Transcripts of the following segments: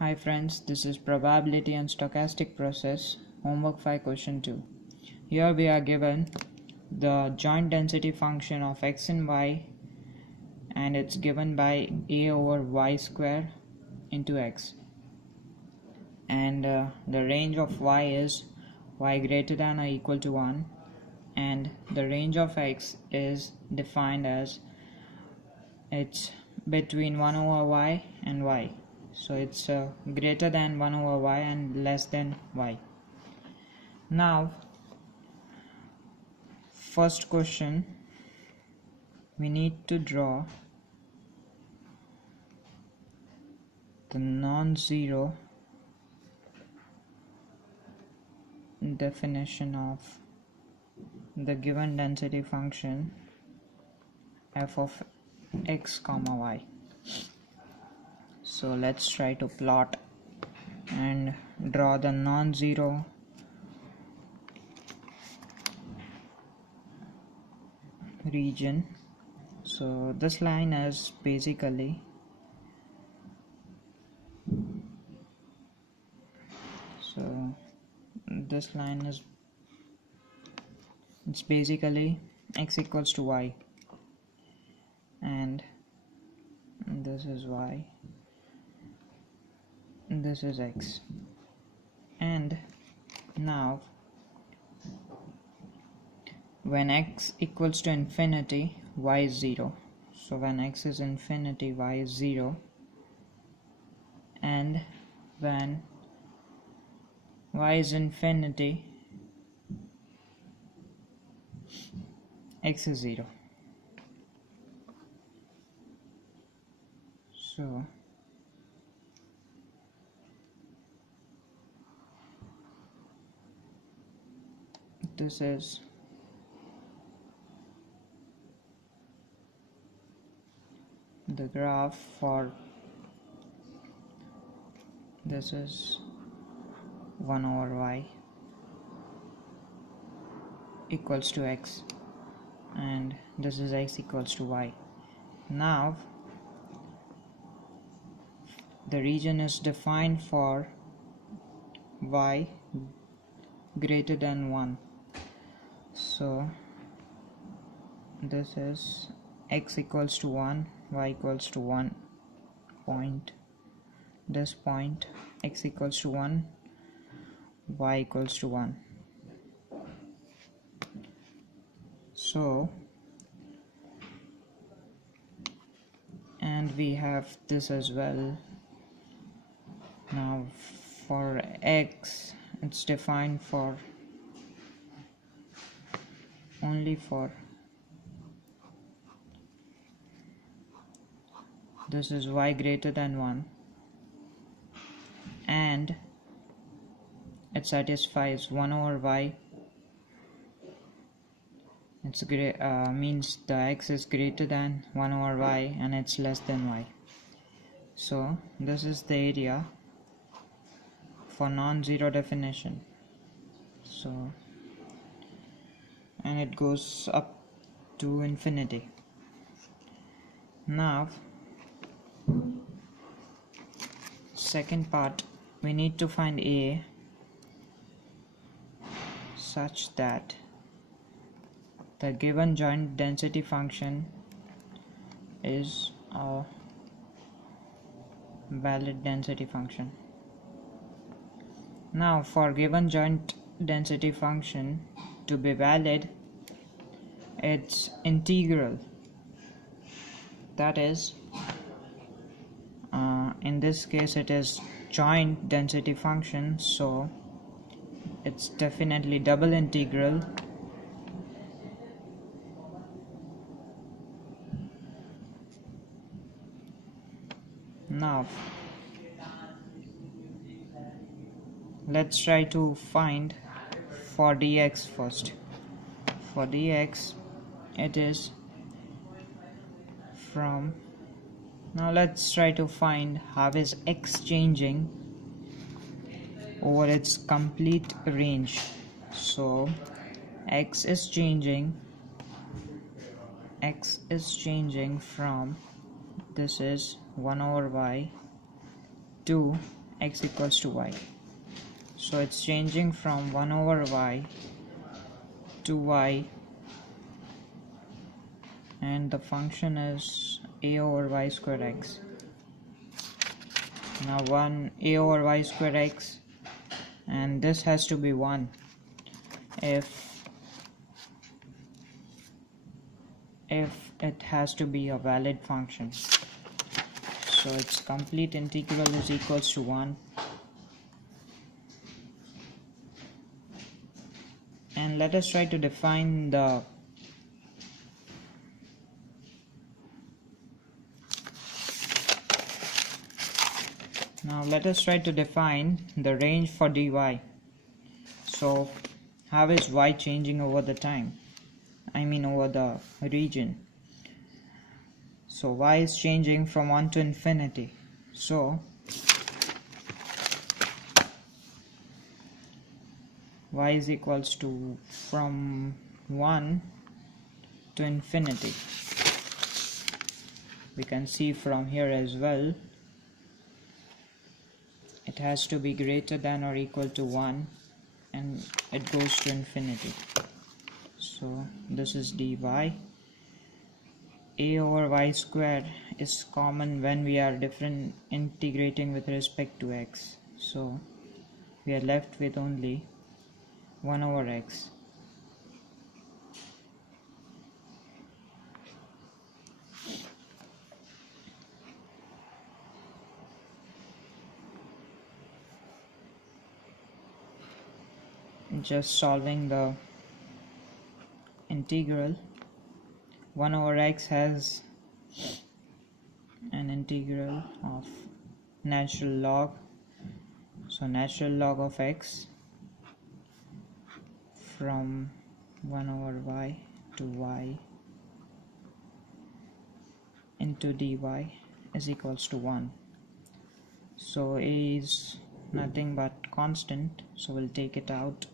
Hi friends, this is probability and stochastic process, homework 5 question 2. Here we are given the joint density function of x and y, and it's given by a over y square into x, and the range of y is y greater than or equal to 1, and the range of x is defined as it's between 1 over y and y. So it's greater than 1 over y and less than y. Now, first question, we need to draw the non-zero definition of the given density function f of x comma y. So let's try to plot and draw the non-zero region. So this line is basically it's basically x equals to y, and this is y, this is x. And now when x equals to infinity, y is 0. So when x is infinity, y is 0, and when y is infinity, x is 0. So this is the graph for this is 1 over y equals to x, and this is x equals to y. Now the region is defined for y greater than 1. So this is x equals to 1, y equals to 1 point, this point x equals to 1, y equals to 1. So, and we have this as well. Now for x, it's defined for only for this is y greater than 1, and it satisfies 1 over y. It's means the x is greater than 1 over y and it's less than y. So this is the area for non-zero definition. So, and it goes up to infinity. Now second part, we need to find a such that the given joint density function is a valid density function. Now for given joint density function to be valid, it's integral. That is, in this case it is joint density function, so it's definitely double integral. Now let's try to find for dx first. For dx, it is from, now let's try to find how is x changing over its complete range. So x is changing from, this is 1 over y to x equals to y. So it's changing from 1 over y to y, and the function is a over y square x. Now 1 a over y square x, and this has to be 1 if it has to be a valid function. So its complete integral is equals to 1. And let us try to define the range for dy. So how is y changing over the time? I mean over the region. So y is changing from 1 to infinity. So y is equals to from 1 to infinity. We can see from here as well, it has to be greater than or equal to 1, and it goes to infinity. So this is dy. A over y square is common when we are integrating with respect to x. So we are left with only 1 over x. Just solving the integral, 1 over x has an integral of natural log. So natural log of x from 1 over y to y into dy is equals to 1. So a is nothing but constant, so we'll take it out,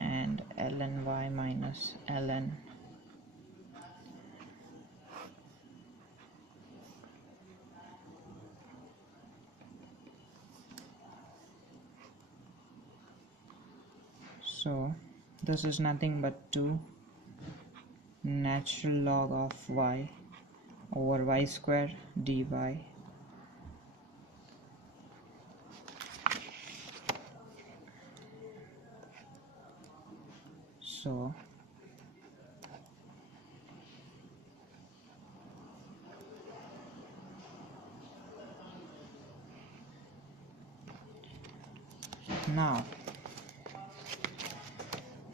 and ln y minus ln so this is nothing but 2 natural log of y over y square dy. So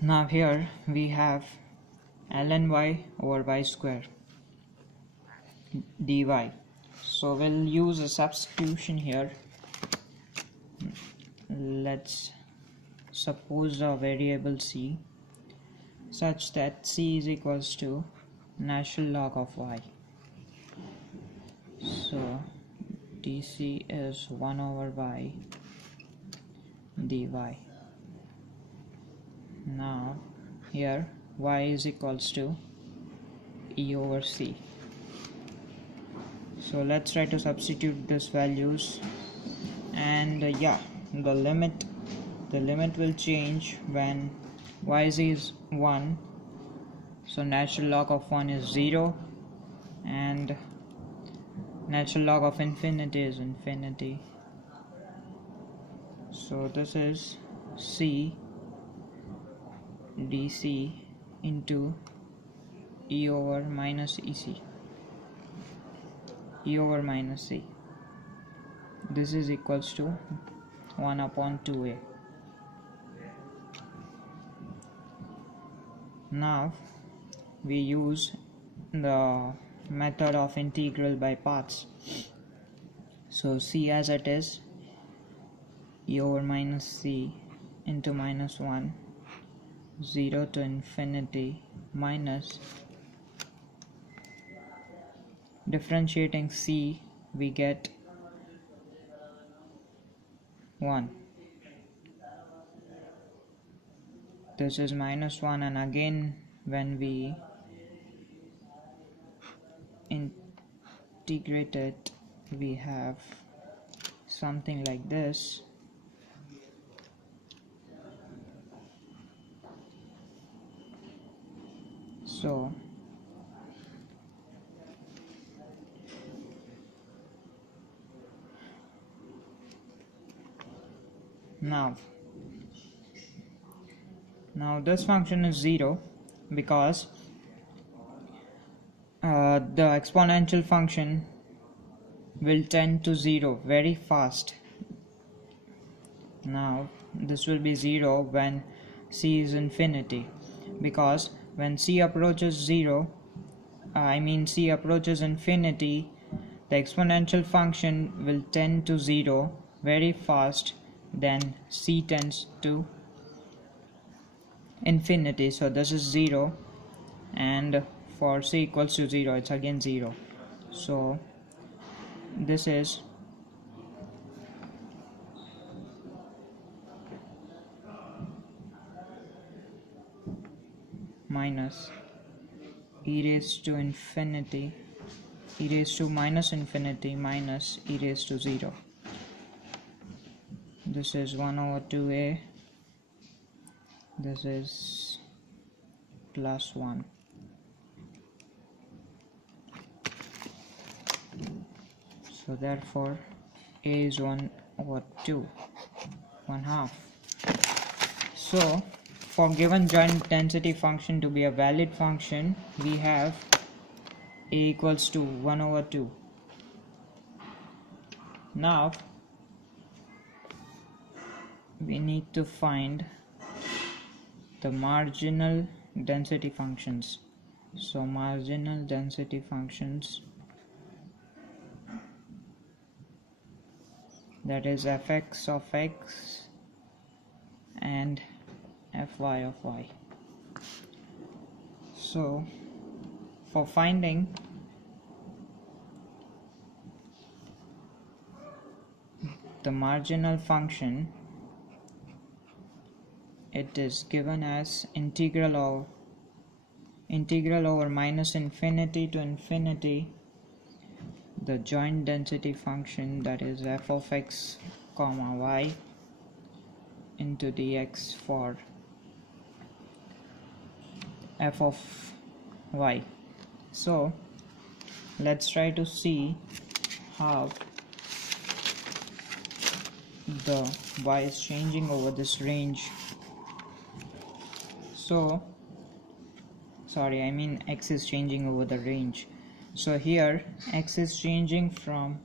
now here we have ln y over y square dy. So we'll use a substitution here. Let's suppose a variable c such that c is equals to natural log of y. So dc is 1 over y dy. Now here y is equals to e over c. So let's try to substitute these values, and the limit will change when y is 1. So natural log of 1 is 0, and natural log of infinity is infinity. So this is c dc into e over minus e over minus c. This is equals to 1 upon 2a. Now we use the method of integral by parts. So c as it is, e over minus c into minus 1, 0 to infinity, minus, differentiating c we get 1. This is minus 1, and again when we integrate it we have something like this. So now this function is 0 because the exponential function will tend to 0 very fast. Now this will be 0 when c is infinity, because when c approaches 0, c approaches infinity, the exponential function will tend to 0 very fast, then c tends to infinity. So this is 0, and for c equals to 0 it's again 0. So this is minus e raised to infinity, e raised to minus infinity minus e raised to 0. This is 1 over 2a, this is plus 1. So therefore a is 1 over 2, 1/2. So for given joint density function to be a valid function, we have a equals to 1 over 2. Now we need to find the marginal density functions. So marginal density functions, that is fx of x and fy of y. So for finding the marginal function, it is given as integral over minus infinity to infinity the joint density function, that is f of x comma y into dx for f of y. So let's try to see how the y is changing over this range. So x is changing over the range. So here x is changing from,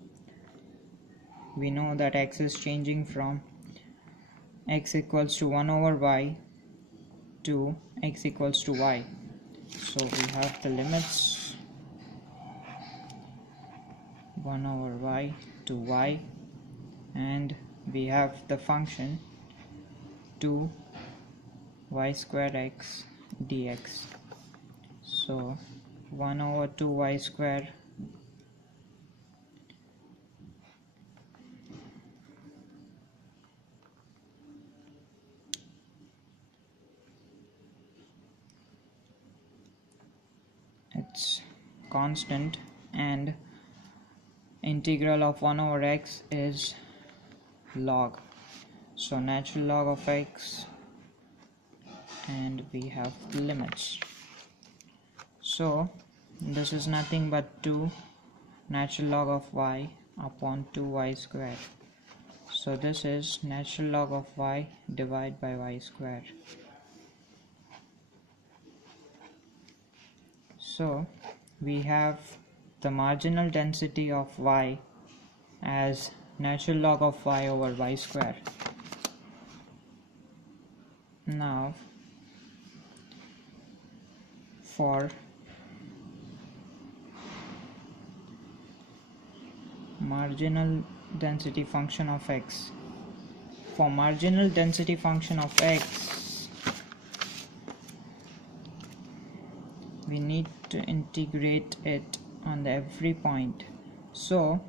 we know that x is changing from x equals to 1 over y to x equals to y. So we have the limits 1 over y to y, and we have the function 2 y squared x dx. So 1 over 2 y square it's constant, and integral of 1 over x is log, so natural log of x, and we have the limits. So this is nothing but 2 natural log of y upon 2y square. So this is natural log of y divided by y square. So we have the marginal density of y as natural log of y over y square. Now for marginal density function of x, for marginal density function of x, we need to integrate it on every point. So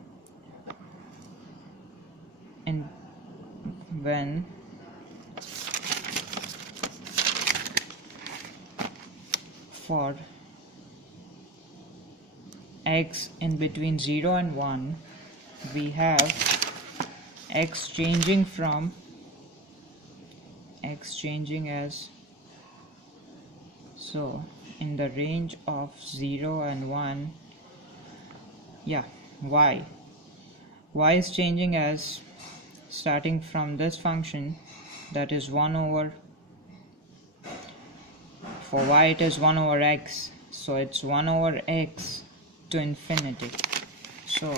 when for x in between 0 and 1, we have x changing as, so in the range of 0 and 1, yeah, y is changing as, starting from this function, that is 1 over, for y it is 1 over x, so it's 1 over x to infinity. So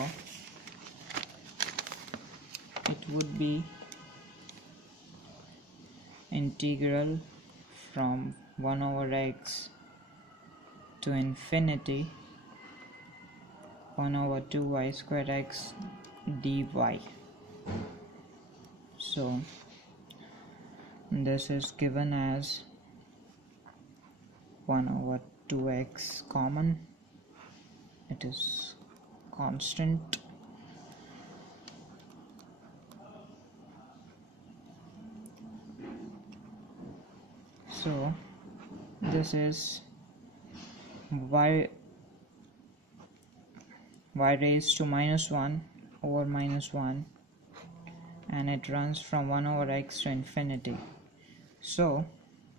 it would be integral from 1 over x to infinity 1 over 2 y squared x dy. So this is given as 1 over 2x common, it is constant, so this is y raised to -1 over -1, and it runs from 1 over x to infinity, so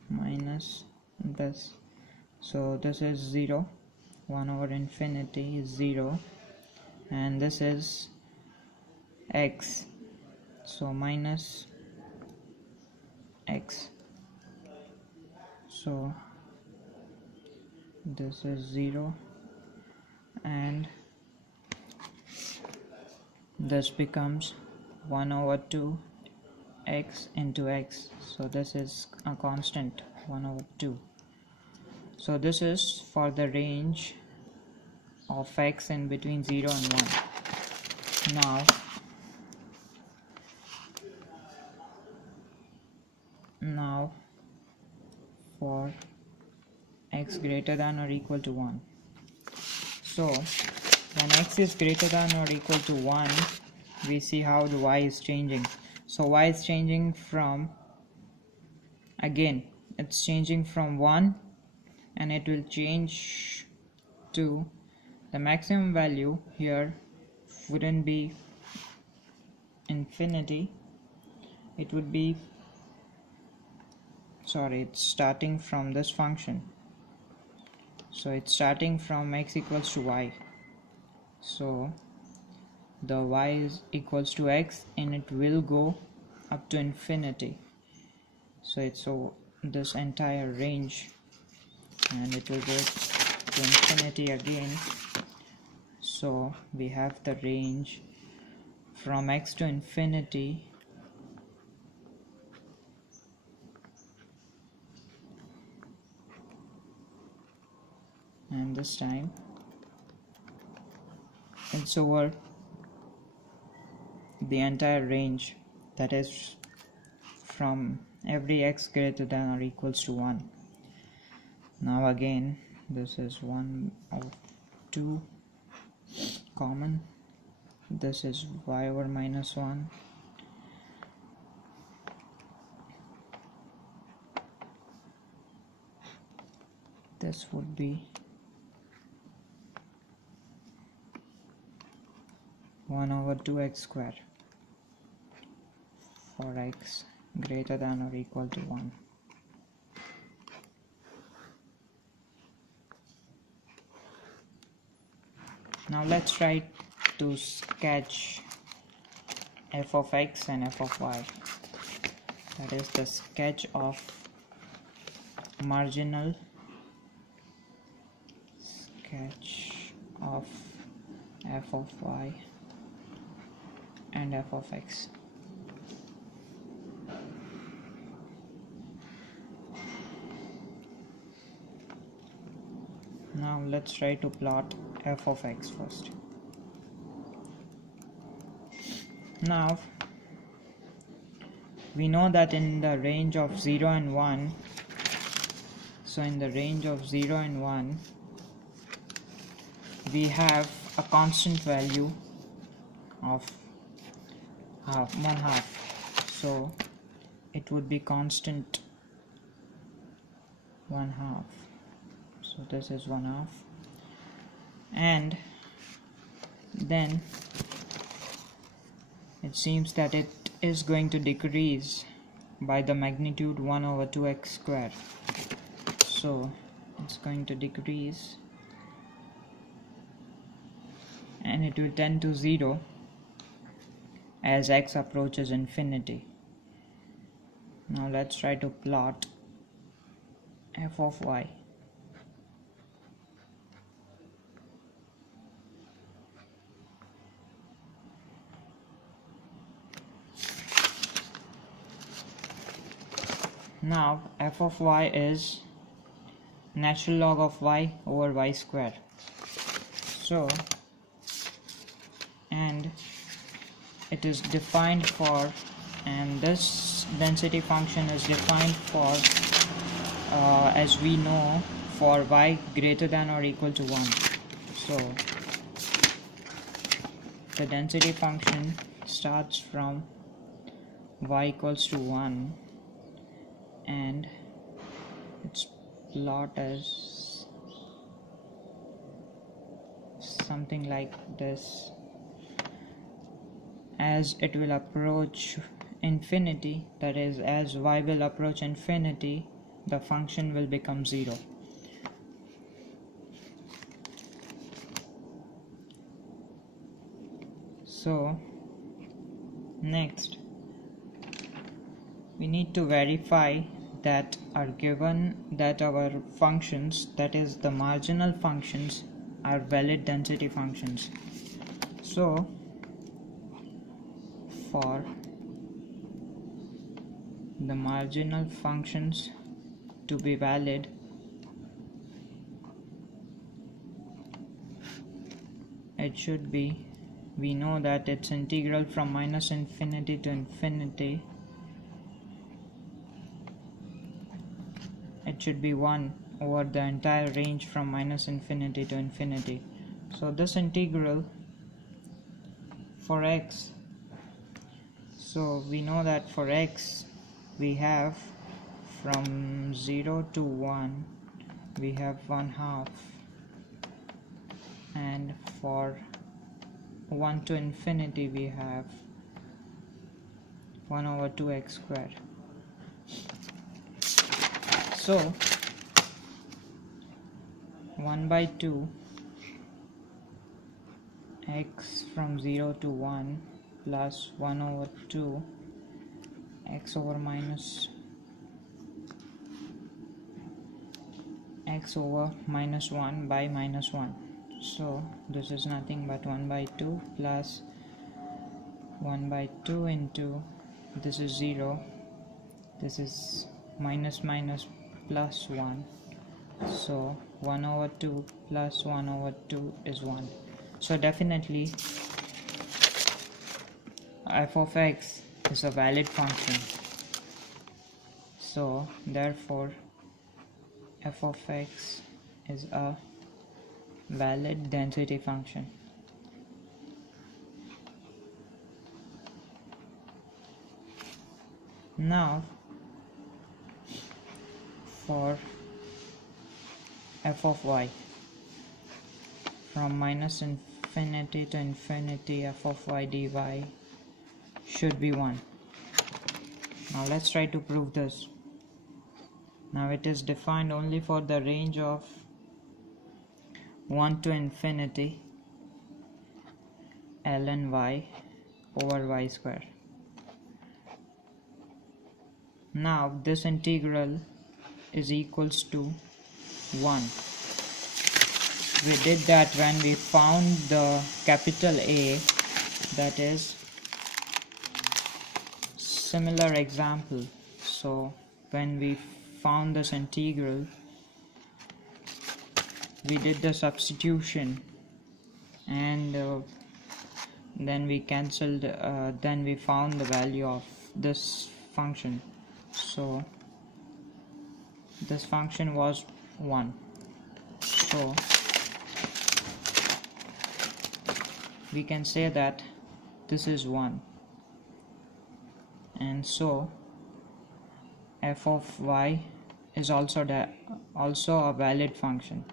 minus this, so this is 0, 1 over infinity is 0, and this is x, so minus x, so this is 0, and this becomes 1 over 2 x into x, so this is a constant 1 over 2. So this is for the range of x in between 0 and 1. Now for x greater than or equal to 1, so when x is greater than or equal to 1, we see how the y is changing. So y is changing from, again it's changing from 1, and it will change to, the maximum value here wouldn't be infinity, it would be, sorry, it's starting from this function, so it's starting from x equals to y, so the y is equals to x and it will go up to infinity, so it's this entire range, and it will go to infinity again, so we have the range from x to infinity and this time it's over the entire range, that is from every x greater than or equals to 1. Now again this is 1 over 2 common, this is y over -1, this would be 1 over 2x squared for x greater than or equal to 1. Now let's try to sketch f of x and f of y, that is the sketch of marginal sketch of f of y and f of x. Now let's try to plot f of x first. Now we know that in the range of 0 and 1, so in the range of 0 and 1 we have a constant value of 1/2, so it would be constant 1/2, so this is 1/2, and then it seems that it is going to decrease by the magnitude 1 over 2x square. So it's going to decrease and it will tend to 0 as x approaches infinity. Now let's try to plot f of y. Now f of y is natural log of y over y square. So, and it is defined for, and this density function is defined for as we know, for y greater than or equal to 1. So the density function starts from y equals to 1 and its plot as something like this. As it will approach infinity, that is, as y will approach infinity, the function will become 0. So next we need to verify that are given that our functions, that is the marginal functions, are valid density functions. So for the marginal functions to be valid, it should be, we know that its integral from minus infinity to infinity, it should be 1 over the entire range from minus infinity to infinity. So this integral for x, so we know that for x we have from 0 to 1 we have 1/2, and for 1 to infinity we have 1 over 2x square. So 1 by 2 x from 0 to 1 plus 1 over 2 x over minus x over minus 1 by minus 1. So this is nothing but 1 by 2 plus 1 by 2 into, this is 0, this is minus minus plus 1, so 1 over 2 plus 1 over 2 is 1. So definitely f of x is a valid function. So therefore f of x is a valid density function. Now for f of y, from minus infinity to infinity, f of y dy should be 1. Now let's try to prove this. Now it is defined only for the range of 1 to infinity ln y over y square. Now this integral is equals to 1. We did that when we found the capital A, that is similar example. So when we found this integral, we did the substitution and then we cancelled, then we found the value of this function. So this function was 1. So we can say that this is 1, and so f of y is also a valid function.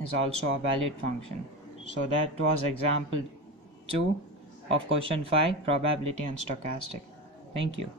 Is also a valid function. So that was example 2 of question 5, probability and stochastic. Thank you.